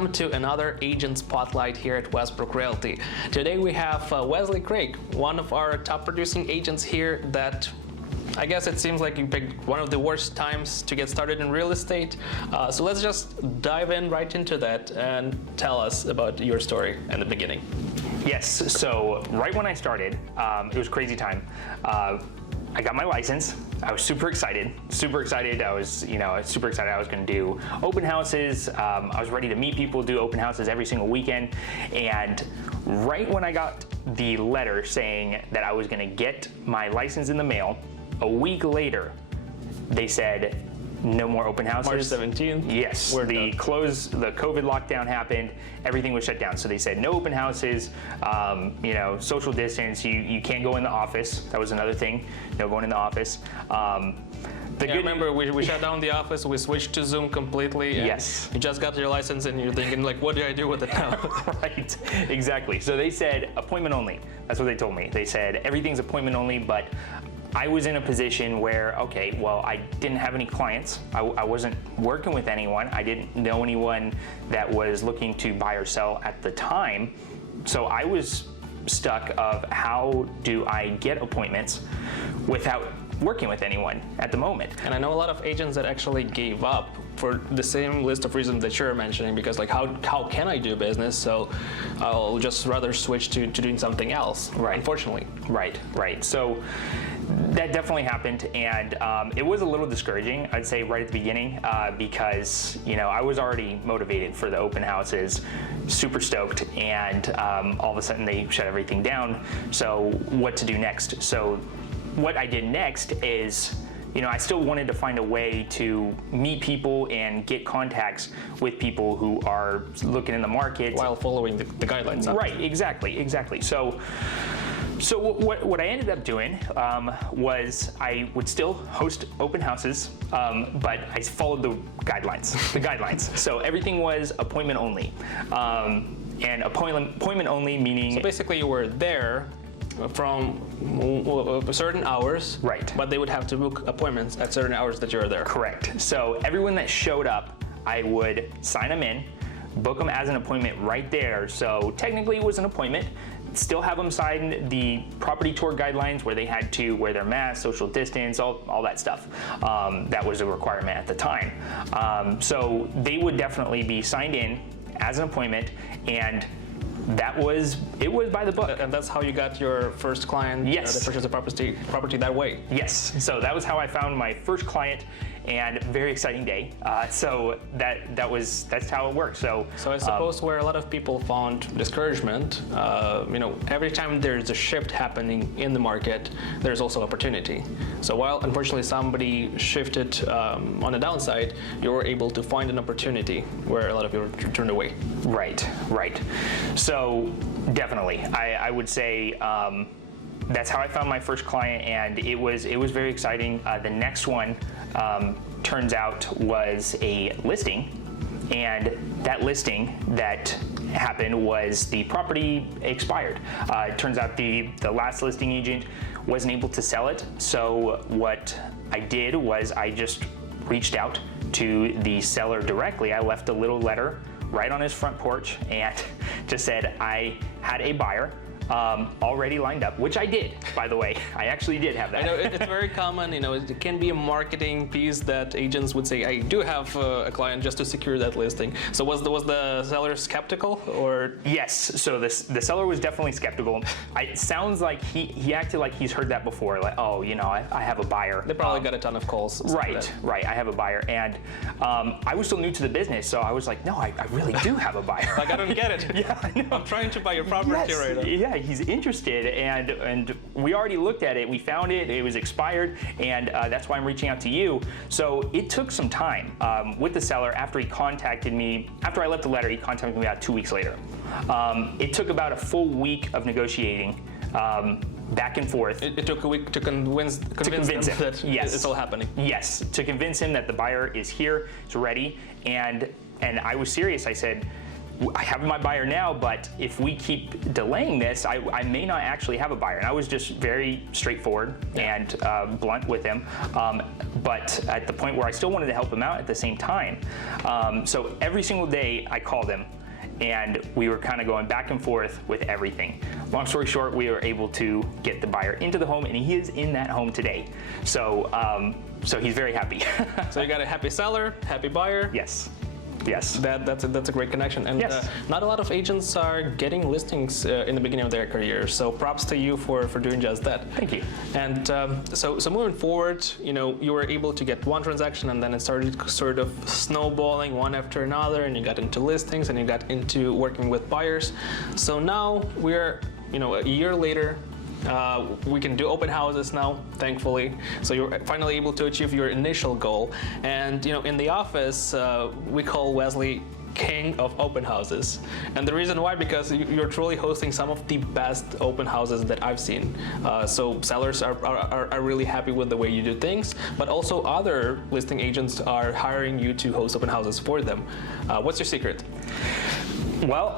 welcome to another agent spotlight here at Westbrook Realty. Today we have Wesley Graig, one of our top producing agents here that I guess it seems like you picked one of the worst times to get started in real estate. So let's just dive right into that and tell us about your story and the beginning. Yes, so right when I started, it was a crazy time. I got my license. I was super excited. I was super excited. I was going to do open houses. I was ready to meet people, do open houses every single weekend. And right when I got the letter saying that I was going to get my license in the mail, a week later, they said, no more open houses. March 17th? Yes, the COVID lockdown happened, everything was shut down. So they said no open houses, social distance, you can't go in the office. That was another thing, no going in the office. I remember we shut down the office, we switched to Zoom completely. And yes. You just got your license and you're thinking like, what do I do with it now? Right, exactly. So they said appointment only. That's what they told me. They said everything's appointment only, but I was in a position where, okay, well, I didn't have any clients. I wasn't working with anyone. I didn't know anyone that was looking to buy or sell at the time. So I was stuck of how do I get appointments without working with anyone at the moment. And I know a lot of agents that actually gave up for the same list of reasons that you're mentioning, because like how can I do business? So I'll just rather switch to doing something else, right? Unfortunately. Right. So that definitely happened, and it was a little discouraging, I'd say, right at the beginning, because I was already motivated for the open houses, super stoked, and all of a sudden they shut everything down. So what to do next? So what I did next is, I still wanted to find a way to meet people and get contacts with people who are looking in the market while following the guidelines. Right, exactly. So what I ended up doing was I would still host open houses, but I followed the guidelines. So everything was appointment only, and appointment only meaning. So basically, you were there from certain hours, right? But they would have to book appointments at certain hours that you're there. Correct. So everyone that showed up, I would sign them in, book them as an appointment right there. So technically it was an appointment. Still have them sign the property tour guidelines where they had to wear their mask, social distance, all that stuff. That was a requirement at the time. So they would definitely be signed in as an appointment, and it was by the book. And that's how you got your first client. Yes. That purchased the property that way. Yes. So that was how I found my first client, and very exciting day. So that's how it worked. So I suppose where a lot of people found discouragement, every time there's a shift happening in the market, there's also opportunity. So while unfortunately somebody shifted on the downside, you were able to find an opportunity where a lot of people turned away. Right. So definitely, I would say that's how I found my first client, and it was very exciting. The next one turns out was a listing, and that listing that happened was the property expired. It turns out the last listing agent wasn't able to sell it. So what I did was I just reached out to the seller directly. I left a little letter right on his front porch and just said I had a buyer already lined up, which I did, by the way. I actually did have that. I know it's very common. It can be a marketing piece that agents would say, I do have a client just to secure that listing. So was the seller skeptical, or? Yes. So the seller was definitely skeptical. It sounds like he acted like he's heard that before. Like, oh, I have a buyer. They probably got a ton of calls. Right. I have a buyer, and I was still new to the business, so I was like, no, I really do have a buyer. Like, I don't get it. Yeah, I know. I'm trying to buy your property right now. Yeah, he's interested, and we already looked at it. We found it was expired, and that's why I'm reaching out to you. So it took some time with the seller. After he contacted me, after I left the letter, he contacted me about 2 weeks later. It took about a full week of negotiating, back and forth. It took a week to convince him that yes. It's all happening. Yes, to convince him that the buyer is here, it's ready, and I was serious. I said, I have my buyer now, but if we keep delaying this, I may not actually have a buyer. And I was just very straightforward and blunt with him, but at the point where I still wanted to help him out at the same time. So every single day I called him, and we were kind of going back and forth with everything. Long story short, we were able to get the buyer into the home, and he is in that home today. So, so he's very happy. So you got a happy seller, happy buyer. Yes. Yes. That's a great connection. And yes. Not a lot of agents are getting listings in the beginning of their career. So props to you for doing just that. Thank you. And so moving forward, you were able to get one transaction, and then it started sort of snowballing one after another, and you got into listings, and you got into working with buyers. So now we're, a year later. We can do open houses now, thankfully. So you're finally able to achieve your initial goal. And in the office, we call Wesley King of Open Houses. And the reason why, because you're truly hosting some of the best open houses that I've seen. So sellers are really happy with the way you do things, but also other listing agents are hiring you to host open houses for them. What's your secret? Well,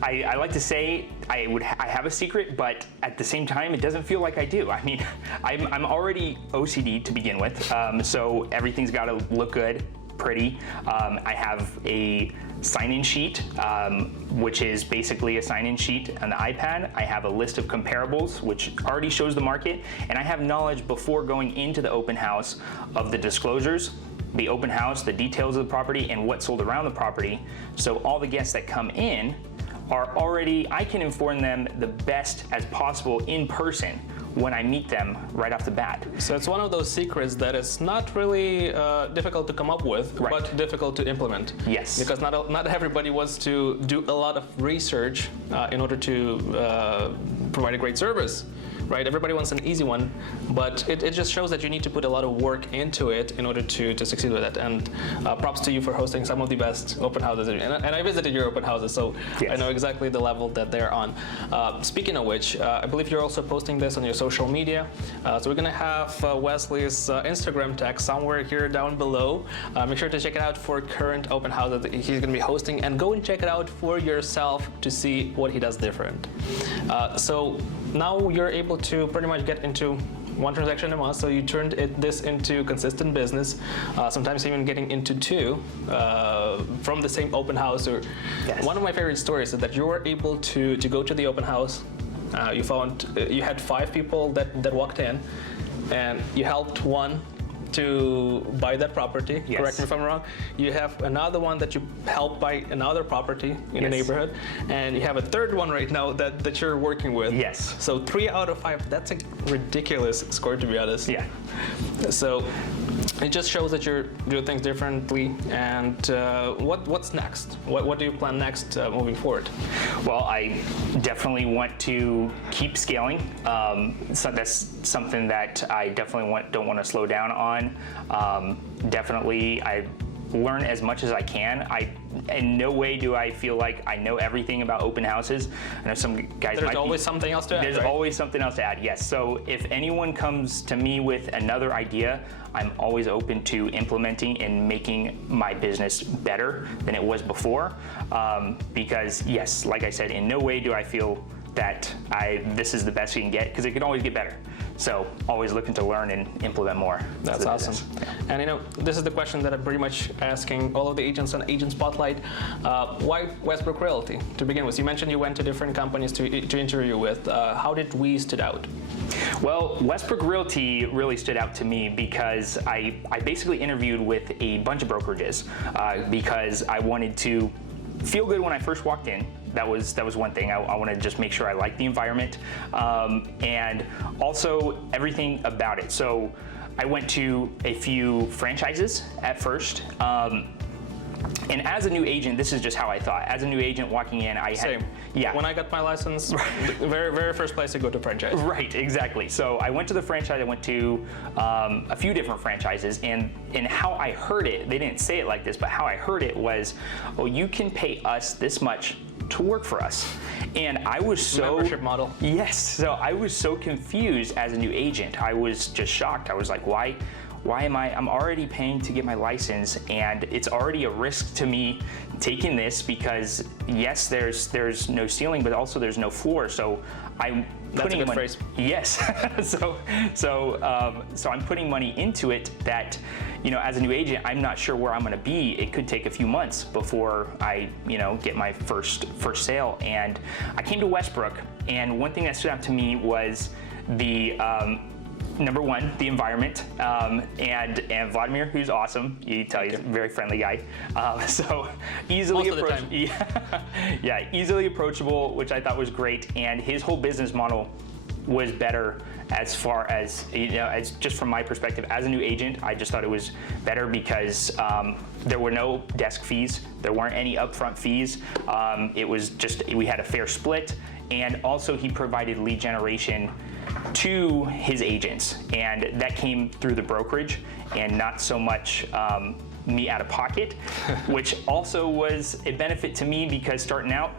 I like to say I have a secret, but at the same time, it doesn't feel like I do. I mean, I'm already OCD to begin with, so everything's got to look good, pretty. I have a sign-in sheet, which is basically a sign-in sheet on the iPad. I have a list of comparables, which already shows the market, and I have knowledge before going into the open house of the disclosures, the open house, the details of the property, and what sold around the property. So all the guests that come in are already, I can inform them the best as possible in person when I meet them right off the bat. So it's one of those secrets that is not really difficult to come up with, right, but difficult to implement. Yes. Because not everybody wants to do a lot of research in order to provide a great service. Right, everybody wants an easy one, but it just shows that you need to put a lot of work into it in order to succeed with it. And props to you for hosting some of the best open houses. And I visited your open houses, so yes, I know exactly the level that they're on. Speaking of which, I believe you're also posting this on your social media. So we're gonna have Wesley's Instagram tag somewhere here down below. Make sure to check it out for current open houses that he's gonna be hosting, and go and check it out for yourself to see what he does different. So now you're able to pretty much get into one transaction a month, so you turned this into consistent business, sometimes even getting into two from the same open house. Or yes, one of my favorite stories is that you were able to go to the open house. You found you had 5 people that walked in, and you helped one to buy that property. Yes. Correct me if I'm wrong. You have another one that you helped buy another property in a neighborhood, and you have a third one right now that you're working with. Yes. So 3 out of 5, that's a ridiculous score, to be honest. Yeah. So it just shows that you're doing things differently. And what's next? What do you plan next moving forward? Well, I definitely want to keep scaling. So that's something that I definitely don't want to slow down on. Definitely, I learn as much as I can. In no way do I feel like I know everything about open houses. I know some guys There's always something else to add. There's right? always something else to add, yes. So if anyone comes to me with another idea, I'm always open to implementing and making my business better than it was before. Because yes, like I said, in no way do I feel that this is the best we can get, because it can always get better. So always looking to learn and implement more. That's awesome. Yeah. And this is the question that I'm pretty much asking all of the agents on Agent Spotlight. Why Westbrook Realty to begin with? You mentioned you went to different companies to interview with. How did we stood out? Well, Westbrook Realty really stood out to me because I basically interviewed with a bunch of brokerages because I wanted to feel good when I first walked in. That was one thing. I want to just make sure I like the environment, and also everything about it. So I went to a few franchises at first, and as a new agent, this is just how I thought. As a new agent walking in, Same. Yeah. When I got my license, the very first place to go to franchise. Right, exactly. So I went to the franchise. I went to a few different franchises, and how I heard it, they didn't say it like this, but how I heard it was, oh, you can pay us this much to work for us. And I was so— Membership model. Yes, so I was so confused as a new agent. I was just shocked. I was like, why I'm already paying to get my license, and it's already a risk to me taking this because yes, there's no ceiling, but also there's no floor. So I'm putting money. Phrase. Yes. so I'm putting money into it that, as a new agent, I'm not sure where I'm going to be. It could take a few months before I, get my first sale. And I came to Westbrook, and one thing that stood out to me was the number one, the environment, and Vladimir, who's awesome. He's a very friendly guy. So easily approachable. Yeah, easily approachable, which I thought was great. And his whole business model was better as far as, as just from my perspective as a new agent. I just thought it was better because there were no desk fees. There weren't any upfront fees. It was just, we had a fair split. And also he provided lead generation to his agents, and that came through the brokerage and not so much me out of pocket, which also was a benefit to me because starting out,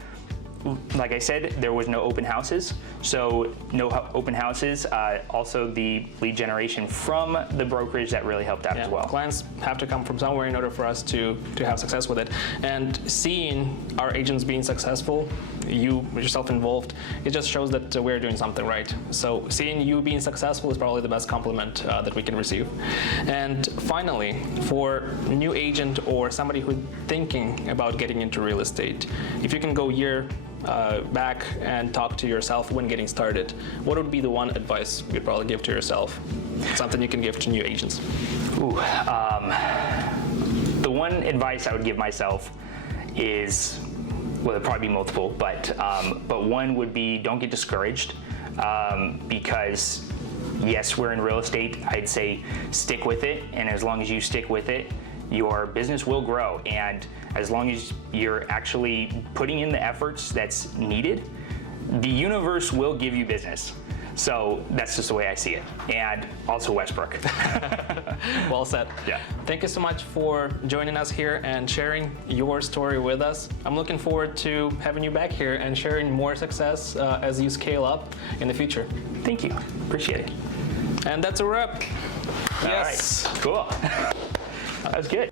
like I said, there was no open houses. So no open houses. Also the lead generation from the brokerage that really helped out as well. Clients have to come from somewhere in order for us to have success with it. And seeing our agents being successful, you yourself involved, it just shows that we're doing something right. So seeing you being successful is probably the best compliment that we can receive. And finally, for a new agent or somebody who's thinking about getting into real estate, if you can go year back and talk to yourself when getting started, what would be the one advice you'd probably give to yourself? Something you can give to new agents. The one advice I would give myself is, well, there'd probably be multiple, but one would be don't get discouraged because yes, we're in real estate. I'd say stick with it, and as long as you stick with it, your business will grow. And as long as you're actually putting in the efforts that's needed, the universe will give you business. So that's just the way I see it. And also Westbrook. Well said. Yeah. Thank you so much for joining us here and sharing your story with us. I'm looking forward to having you back here and sharing more success as you scale up in the future. Thank you. Appreciate it. And that's a wrap. Yes. All right. Cool. That was good.